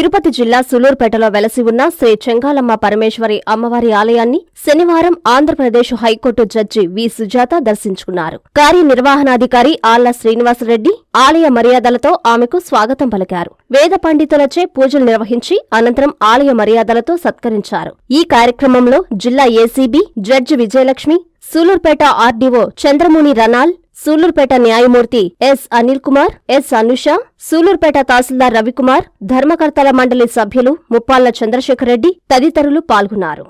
తిరుపతి జిల్లా సూలూరుపేటలో వెలసి ఉన్న శ్రీ చెంగాలమ్మ పరమేశ్వరి అమ్మవారి ఆలయాన్ని శనివారం ఆంధ్రప్రదేశ్ హైకోర్టు జడ్జి వి సుజాత దర్శించుకున్నారు. కార్యనిర్వహణాధికారి ఆళ్ల శ్రీనివాసరెడ్డి ఆలయ మర్యాదలతో ఆమెకు స్వాగతం పలికారు. వేద పండితులచే పూజలు నిర్వహించి అనంతరం ఆలయ మర్యాదలతో సత్కరించారు. ఈ కార్యక్రమంలో జిల్లా ACB judge Vijayalakshmi, Sullurpeta RDO Chandramuni రనాల్, Sullurpeta న్యాయమూర్తి ఎస్ అనిల్ కుమార్, ఎస్ అనుష, సూలూరుపేట తహసీల్దార్ రవికుమార్, ధర్మకర్తల మండలి సభ్యులు ముప్పాళ్ల చంద్రశేఖర్ రెడ్డి తదితరులు పాల్గొన్నారు.